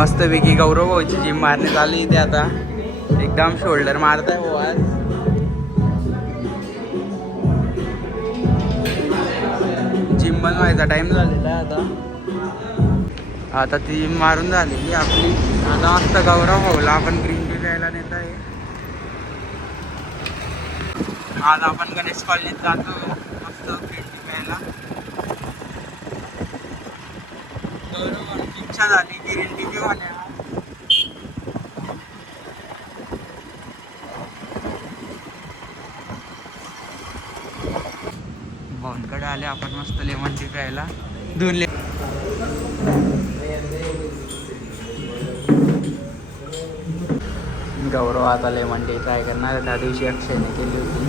मस्त पैकी गौरव भाऊची जिम मारण्यात आली इथे आता एकदम शोल्डर मारताय हो आज. जिम बनवायचा टाइम झालेला आहे आता ती मारून झालेली आपली. आता मस्त गौरव भाऊला आपण ग्रीन टी प्यायला नेत आहे. आज आपण गणेश कॉलनीत जातो मस्त ग्रीन टी प्यायला. गौरव भाऊची इच्छा झाली ग्रीन टी पिऊ म्हणे. भाऊंकडे आले आपण मस्त लेमन टी प्यायला. दोन गौरव आता लेमन टी ट्राय करणार. त्या दिवशी अक्षयने केली होती.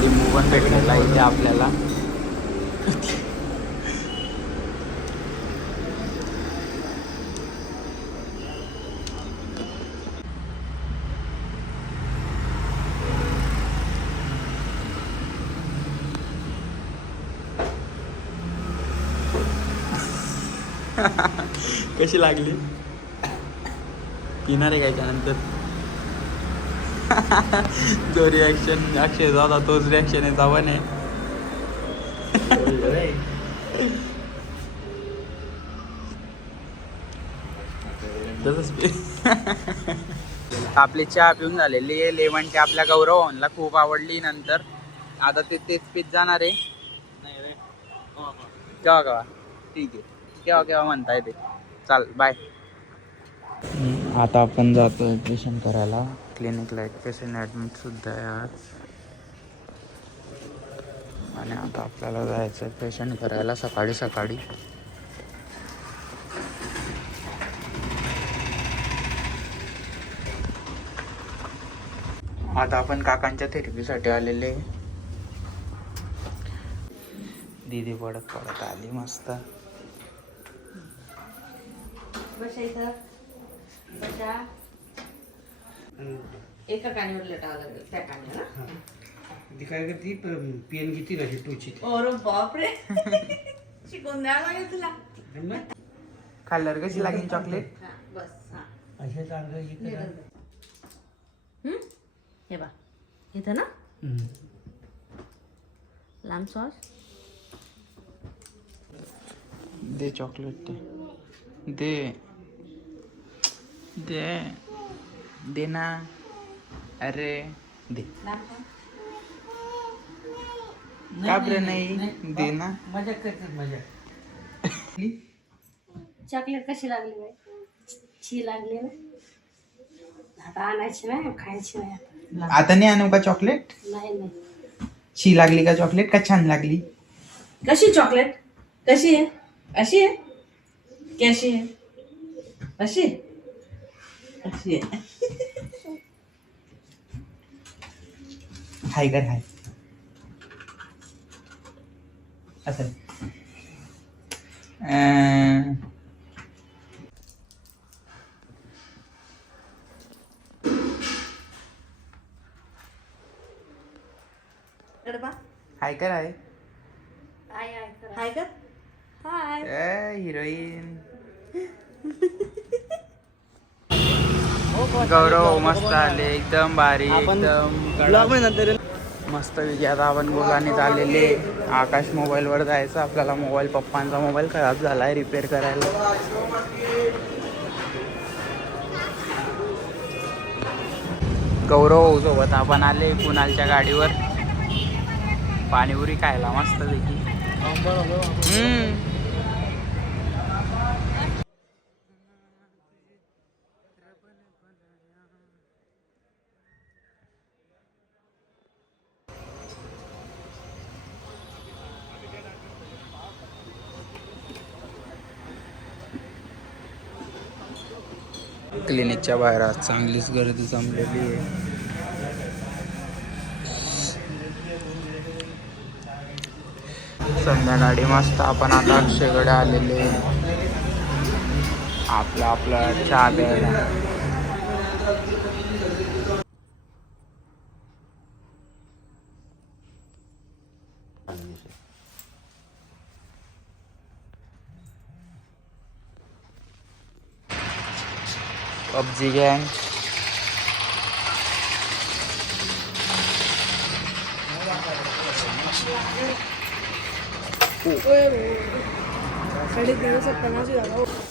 लिंबू पण भेटलेला इथे आपल्याला. कशी लागली? पिणार आहे काय नंतर? जो रिॲक्शन अक्षय होता तोच रिॲक्शन आहे जावं नाही. आपली चहा पिऊन झालेली आहे. लेमन टी आपल्या गौरव भाऊनला खूप आवडली. नंतर आता ते तेच पीत जाणार आहे. केव्हा केव्हा ठीक आहे केव्हा केव्हा म्हणताय ते. चाल बाय. आता आपण जातो ॲडमिशन करायला क्लिनिकला. एक पेशंट ॲडमिटसुद्धा आहे आज. आणि आता आपल्याला जायचं आहे पेशंट करायला सकाळी सकाळी. आता आपण काकांच्या थेरपीसाठी आलेले. दीदी पडत पडत आली मस्त. एका कानीवर लटावं लागेल त्या कानीला. ती काय करते पेन घेते ना टोची. अरे बापरे. शिकून द्यावं लागेल तुला. खाल्ल्यावर कशी लागेल चॉकलेट? बस हा अशा चांगलं हे बा इथं ना लांब सॉस दे चॉकलेट दे दे दे ना. अरे दे का बरं नाही दे ना. मजा करतात मजा. चॉकलेट कशी लागली बाई? छी लागली ना. आता आणायची नाही खायची नाही. आता नाही आणू का चॉकलेट? नाही नाही. शी लागली का चॉकलेट का छान लागली? कशी चॉकलेट कशी आहे? अशी आहे कशी आहे? अशी अशी आहे. हाय कर हाय असं. हाय कर हाय. हाय कर हाय. हिरोईन गौरव मस्त आले एकदम भारी एकदम मस्त पैकी. आता आपण बोलानीत आलेले. आकाश मोबाईलवर जायचं आपल्याला. मोबाईल पप्पांचा मोबाईल खराब झाला आहे रिपेअर करायला. गौरव सोबत आपण आले कुणालच्या गाडीवर पाणीपुरी खायला मस्त पैकी. क्लिनिकच्या बाहेर आज चांगलीच गर्दी जमलेली आहे. संध्याकाळी मस्त आपण आता अक्षयकडे आलेले. आपला चहा प्यायला. पबजी गँग. साडे 350 झाला.